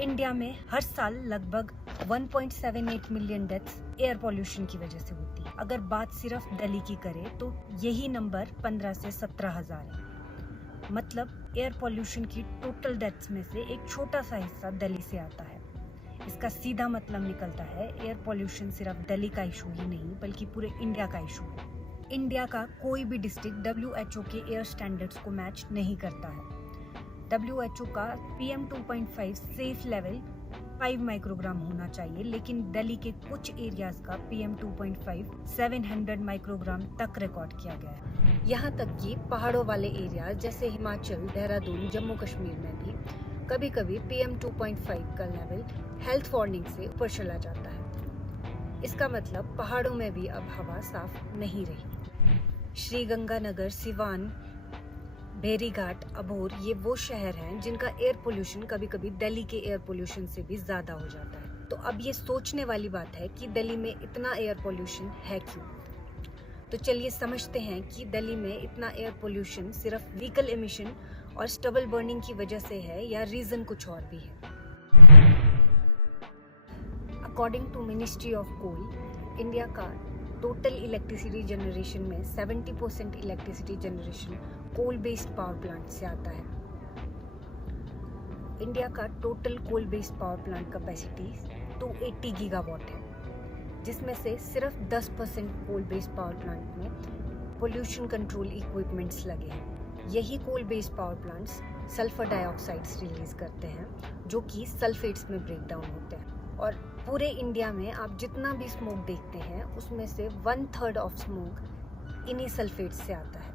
India में हर साल लगभग 1.78 मिलियन डेथ्स एयर पोल्यूशन की वजह से होती है। अगर बात सिर्फ दिल्ली की करें तो यही नंबर 15 से 17 हजार है। मतलब एयर पोल्यूशन की टोटल डेथ्स में से एक छोटा सा हिस्सा दिल्ली से आता है। इसका सीधा मतलब निकलता है एयर पोल्यूशन सिर्फ दिल्ली का इशू ही नहीं बल्कि पूरे इंडिया का इशू है। इंडिया का कोई भी डिस्ट्रिक्ट WHO के एयर स्टैंडर्ड्स को मैच नहीं करता है। WHO का PM 2.5 सेफ लेवल 5 माइक्रोग्राम होना चाहिए, लेकिन दिल्ली के कुछ एरियाज का PM 2.5 700 माइक्रोग्राम तक रिकॉर्ड किया गया है। यहाँ तक कि पहाड़ों वाले एरियाज जैसे हिमाचल, देहरादून, जम्मू कश्मीर में भी कभी कभी PM 2.5 का लेवल हेल्थ वार्निंग से ऊपर चला जाता है। इसका मतलब पहाड़ों में भी अब हवा साफ नहीं रही। श्रीगंगानगर, सिवान, भेरीघाट, अबोर ये वो शहर हैं जिनका एयर पोल्यूशन कभी कभी दिल्ली के एयर पोल्यूशन से भी ज्यादा हो जाता है। तो अब ये सोचने वाली बात है कि दिल्ली में इतना एयर पोल्यूशन है क्यों। तो चलिए समझते हैं कि दिल्ली में इतना एयर पोल्यूशन सिर्फ व्हीकल एमिशन और स्टबल बर्निंग की वजह से है या रीजन कुछ और भी है। According to ministry of coal, India का टोटल इलेक्ट्रिसिटी जनरेशन में 70% electricity generation coal based power plant से आता है। इंडिया का total coal based power plant capacity 280 gigawatt है, जिसमें से सिर्फ 10% कोल बेस्ड पावर प्लांट में पोल्यूशन कंट्रोल इक्विपमेंट्स लगे हैं। यही coal based power plants sulphur dioxides release करते हैं जो कि सल्फेट्स में ब्रेक डाउन होते हैं। और पूरे इंडिया में आप जितना भी स्मोक देखते हैं उसमें से 1/3 ऑफ स्मोक इन्हीं सल्फेट्स से आता है।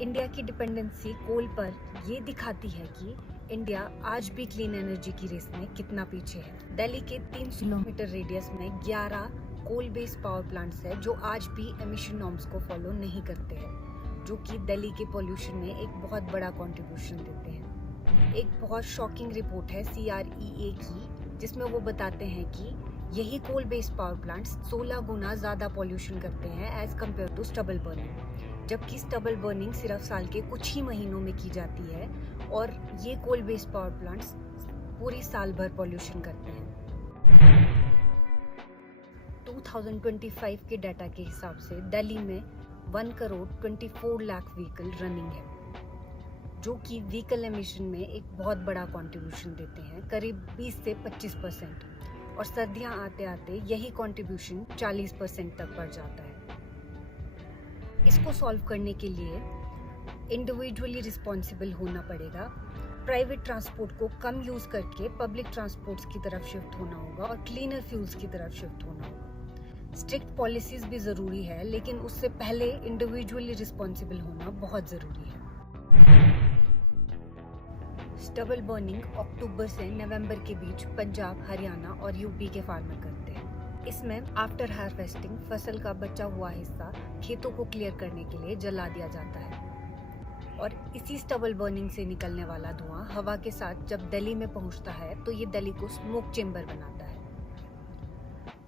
इंडिया की डिपेंडेंसी कोल पर ये दिखाती है कि इंडिया आज भी क्लीन एनर्जी की रेस में कितना पीछे है। दिल्ली के 3 किलोमीटर रेडियस में 11 कोल बेस्ड पावर प्लांट्स है जो आज भी एमिशन नॉर्म्स को फॉलो नहीं करते हैं, जो कि दिल्ली के पोल्यूशन में एक बहुत बड़ा कंट्रीब्यूशन देते हैं। एक बहुत शॉकिंग रिपोर्ट है CREA की, जिसमें वो बताते हैं कि यही कोल बेस्ड पावर प्लांट्स 16 गुना ज़्यादा पॉल्यूशन करते हैं as compare to stubble burning, जबकि स्टबल बर्निंग सिर्फ साल के कुछ ही महीनों में की जाती है और ये कोल बेस्ड पावर प्लांट्स पूरी साल भर पॉल्यूशन करते हैं। 2025 के डाटा के हिसाब से दिल्ली में 1 करोड़ 24 लाख व्हीकल रनिंग है, जो कि व्हीकल एमिशन में एक बहुत बड़ा कंट्रीब्यूशन देते हैं, करीब 20 से 25%। और सर्दियां आते आते यही कंट्रीब्यूशन 40% तक बढ़ जाता है। इसको सॉल्व करने के लिए इंडिविजुअली रिस्पॉन्सिबल होना पड़ेगा। प्राइवेट ट्रांसपोर्ट को कम यूज करके पब्लिक ट्रांसपोर्ट्स की तरफ शिफ्ट होना होगा और क्लीनर फ्यूल्स की तरफ शिफ्ट होना होगा। स्ट्रिक्ट पॉलिसीज भी जरूरी है, लेकिन उससे पहले इंडिविजुअली रिस्पॉन्सिबल होना बहुत जरूरी है। स्टबल बर्निंग अक्टूबर से नवंबर के बीच पंजाब, हरियाणा और यूपी के फार्मर करते हैं। इसमें आफ्टर हार्वेस्टिंग फसल का बचा हुआ हिस्सा खेतों को क्लियर करने के लिए जला दिया जाता है और इसी स्टबल बर्निंग से निकलने वाला धुआं हवा के साथ जब दिल्ली में पहुंचता है तो ये दिल्ली को स्मोक चेंबर बनाता है।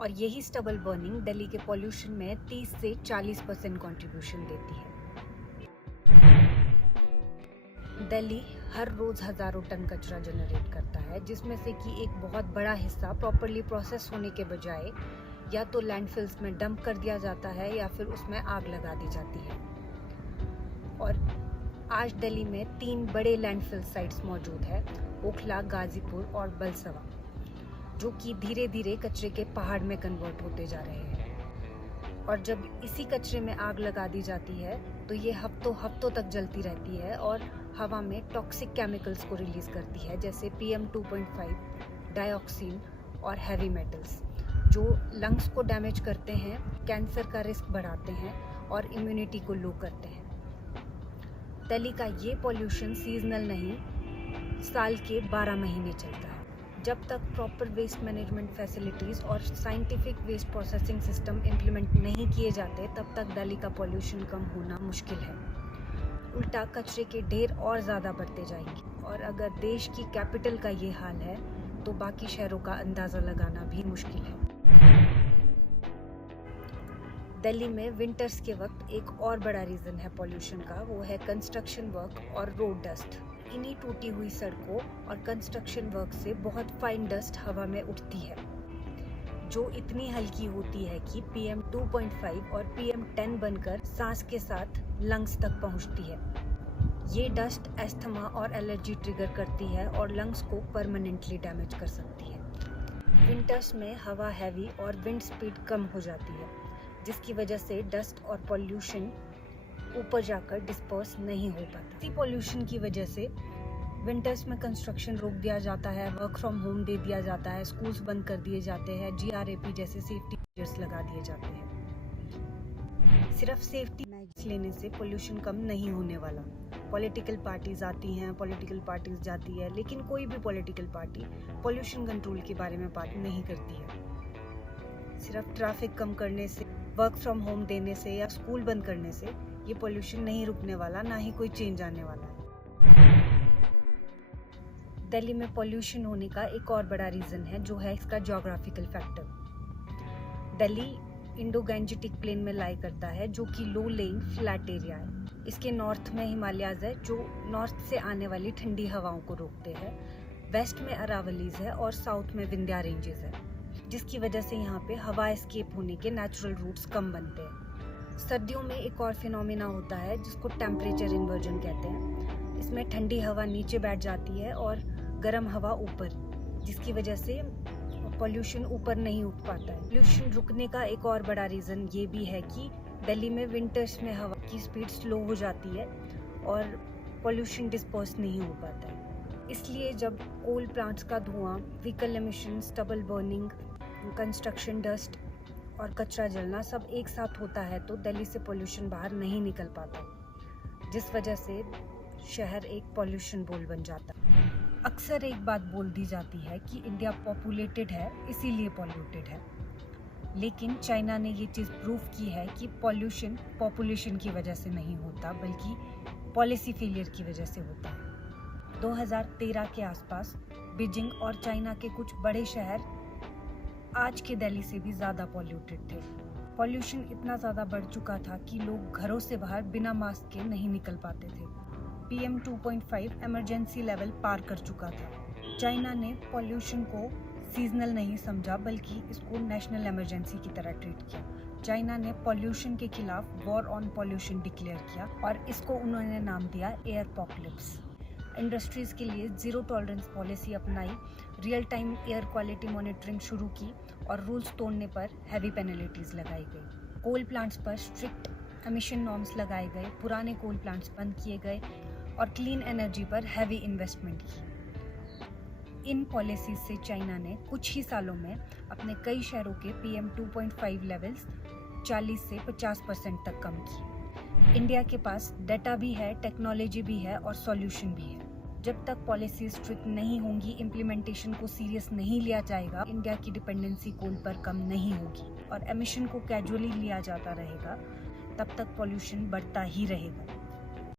और यही स्टबल बर्निंग दिल्ली के पॉल्यूशन में 30 से 40% कंट्रीब्यूशन देती है। दिल्ली हर रोज हजारों टन कचरा जनरेट करता है, जिसमें से कि एक बहुत बड़ा हिस्सा प्रॉपरली प्रोसेस होने के बजाय या तो लैंडफिल्स में डंप कर दिया जाता है या फिर उसमें आग लगा दी जाती है। और आज दिल्ली में 3 बड़े लैंडफिल साइट्स मौजूद है, ओखला, गाजीपुर और बलसवा, जो कि धीरे धीरे कचरे के पहाड़ में कन्वर्ट होते जा रहे हैं। और जब इसी कचरे में आग लगा दी जाती है तो ये हफ्तों तक जलती रहती है और हवा में टॉक्सिक केमिकल्स को रिलीज करती है, जैसे PM 2.5, डाइऑक्सिन और हैवी मेटल्स, जो लंग्स को डैमेज करते हैं, कैंसर का रिस्क बढ़ाते हैं और इम्यूनिटी को लो करते हैं। दिल्ली का ये पॉल्यूशन सीजनल नहीं, साल के 12 महीने चलता है। जब तक प्रॉपर वेस्ट मैनेजमेंट फैसिलिटीज़ और scientific waste processing system implement नहीं किए जाते, तब तक दिल्ली का पॉल्यूशन कम होना मुश्किल है। उल्टा कचरे के ढेर और ज़्यादा बढ़ते जाएंगे और अगर देश की कैपिटल का ये हाल है तो बाकी शहरों का अंदाज़ा लगाना भी मुश्किल है। दिल्ली में विंटर्स के वक्त एक और बड़ा रीज़न है पॉल्यूशन का, वो है कंस्ट्रक्शन वर्क और रोड डस्ट। इन्हीं टूटी हुई सड़कों और कंस्ट्रक्शन वर्क से बहुत फाइन डस्ट हवा में उठती है, जो इतनी हल्की होती है कि PM 2.5 और PM 10 बनकर सांस के साथ लंग्स तक पहुंचती है। ये डस्ट अस्थमा और एलर्जी ट्रिगर करती है और लंग्स को परमानेंटली डैमेज कर सकती है। विंटर्स में हवा हैवी और विंड स्पीड कम हो जाती है, जिसकी वजह से डस्ट और पॉल्यूशन ऊपर जाकर डिस्पर्स नहीं हो पाता। इसी पॉल्यूशन की वजह से विंटर्स में कंस्ट्रक्शन रोक दिया जाता है, वर्क फ्रॉम होम दे दिया जाता है, स्कूल्स बंद कर दिए जाते हैं, GRAP जैसे सेफ्टी मेजर्स लगा दिए जाते हैं। सिर्फ सेफ्टी मेजर्स लेने से पॉल्यूशन कम नहीं होने वाला। पॉलिटिकल पार्टीज आती हैं, पॉलिटिकल पार्टीज जाती है, लेकिन कोई भी पॉलिटिकल पार्टी पॉल्यूशन कंट्रोल के बारे में बात नहीं करती है। सिर्फ ट्रैफिक कम करने से, वर्क फ्रॉम होम देने से या स्कूल बंद करने से ये पॉल्यूशन नहीं रुकने वाला, ना ही कोई चेंज आने वाला है। दिल्ली में पॉल्यूशन होने का एक और बड़ा रीजन है, जो है इसका geographical factor. Delhi Indo Gangetic plain में लाई करता है, जो कि लो लेइंग फ्लैट एरिया है। इसके नॉर्थ में हिमालयाज है, जो नॉर्थ से आने वाली ठंडी हवाओं को रोकते हैं। वेस्ट में अरावलीज है और साउथ में विंध्या रेंजेस है, जिसकी वजह से यहाँ पे हवा एस्केप होने के नेचुरल रूट्स कम बनते हैं। सर्दियों में एक और फिनोमिना होता है जिसको टेम्परेचर इन्वर्जन कहते हैं। इसमें ठंडी हवा नीचे बैठ जाती है और गर्म हवा ऊपर, जिसकी वजह से पॉल्यूशन ऊपर नहीं उठ पाता है। पॉल्यूशन रुकने का एक और बड़ा रीज़न ये भी है कि दिल्ली में विंटर्स में हवा की स्पीड स्लो हो जाती है और पॉल्यूशन डिस्पर्स नहीं हो पाता है। इसलिए जब कोल प्लांट्स का धुआं, vehicle emission, stubble burning, construction dust और कचरा जलना सब एक साथ होता है, तो दिल्ली से पॉल्यूशन बाहर नहीं निकल पाता, जिस वजह से शहर एक पॉल्यूशन बोल बन जाता है। अक्सर एक बात बोल दी जाती है कि इंडिया पॉपुलेटेड है इसीलिए पॉल्यूटेड है, लेकिन चाइना ने ये चीज़ प्रूव की है कि पॉल्यूशन पॉपुलेशन की वजह से नहीं होता, बल्कि पॉलिसी फेलियर की वजह से होता है। 2013 के आसपास बीजिंग और चाइना के कुछ बड़े शहर आज के दिल्ली से भी ज़्यादा पॉल्यूटेड थे। पॉल्यूशन इतना ज़्यादा बढ़ चुका था कि लोग घरों से बाहर बिना मास्क के नहीं निकल पाते थे। PM 2.5 इमरजेंसी लेवल पार कर चुका था। चाइना ने पॉल्यूशन को सीजनल नहीं समझा, बल्कि इसको नेशनल इमरजेंसी की तरह ट्रीट किया। चाइना ने पॉल्यूशन के खिलाफ वॉर ऑन पॉल्यूशन डिक्लेयर किया और इसको उन्होंने नाम दिया एयरपॉकलिप्स। इंडस्ट्रीज़ के लिए ज़ीरो टॉलरेंस पॉलिसी अपनाई, real time air quality monitoring शुरू की और रूल्स तोड़ने पर हैवी पेनल्टीज लगाई गई। कोल प्लांट्स पर स्ट्रिक्ट एमिशन नॉर्म्स लगाए गए, पुराने कोल प्लांट्स बंद किए गए और क्लीन एनर्जी पर हैवी इन्वेस्टमेंट की। इन पॉलिसीज से चाइना ने कुछ ही सालों में अपने कई शहरों के PM 2.5 लेवल्स 40 से 50% तक कम किए। इंडिया के पास डाटा भी है, टेक्नोलॉजी भी है और सॉल्यूशन भी है। जब तक पॉलिसी स्ट्रिक्ट नहीं होंगी, इम्प्लीमेंटेशन को सीरियस नहीं लिया जाएगा, इंडिया की डिपेंडेंसी कोल पर कम नहीं होगी और एमिशन को कैजुअली लिया जाता रहेगा, तब तक पॉल्यूशन बढ़ता ही रहेगा।